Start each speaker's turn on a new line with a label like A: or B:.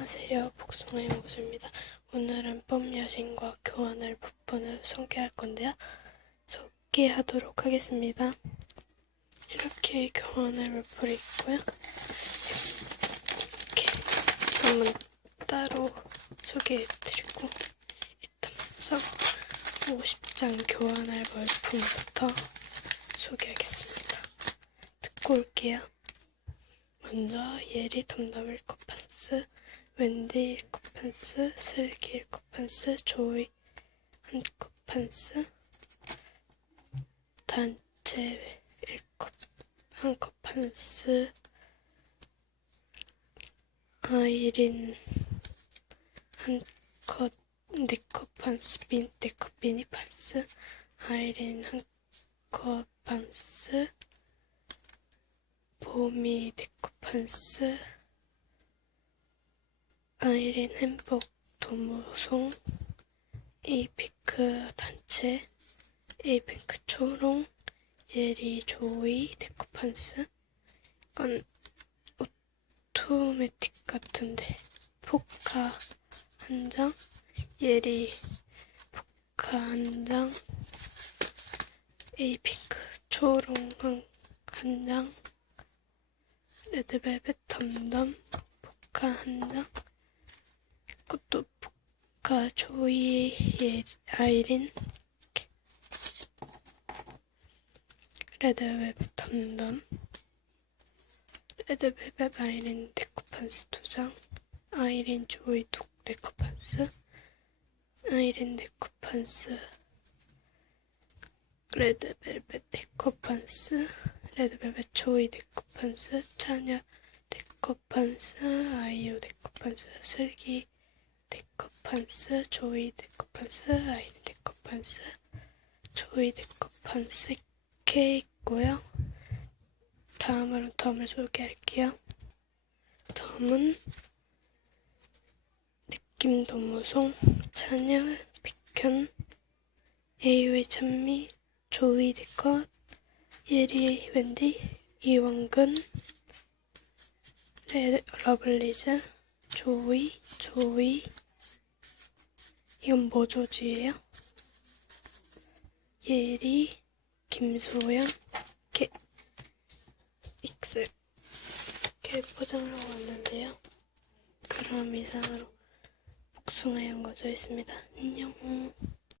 A: 안녕하세요. 복숭아의 모습입니다. 오늘은 뻔 여신과 교환할 부분을 소개할 건데요. 소개하도록 하겠습니다. 이렇게 교환할 물풀이 있고요. 이렇게 한번 따로 소개해드리고 일단 먼저 50장 교환할 물품부터 소개하겠습니다. 듣고 올게요. 먼저 예리 덤덤 일코판스, 웬디 일코판스, 슬기 일코판스, 조이 한코판스, 단체 일코 한코판스, 아이린 한컷 네코판스, 빈 네코 미니판스, 아이린 한코판스, 봄이 데코판스 아이린 행복 도무송 에이피크 단체 에이핑크 초롱 예리 조이 데코판스 이건 오토매틱 같은데 포카 한 장 예리 포카 한 장 에이핑크 초롱 한장 레드벨벳 덤덤 포카 한장 포카 조이 예, 아이린? 레드벨벳 덤덤 레드벨벳 아이린 데코판스 두장 아이린 조이 독 데코판스? 아이린 데코판스? 레드벨벳 데코판스? 레드벨벳 조이 데코판스? 차냐 데코판스? 아이유 데코판스? 슬기 데코판스 조이 데코판스 아이린 데코판스 조이 데코판스 이렇게 있고요. 다음으로 덤을 소개할게요. 덤은 느낌 도무송 차냐 백현 에이웨이 찬미 조이 데컷 예리 웬디 이원근 레, 러블리즈 조이 조이 이건 뭐 조지예요? 예리 김소영 게 익셀 이렇게 포장을 하고 왔는데요. 그럼 이상으로 복숭아 연 거져 있습니다. 안녕.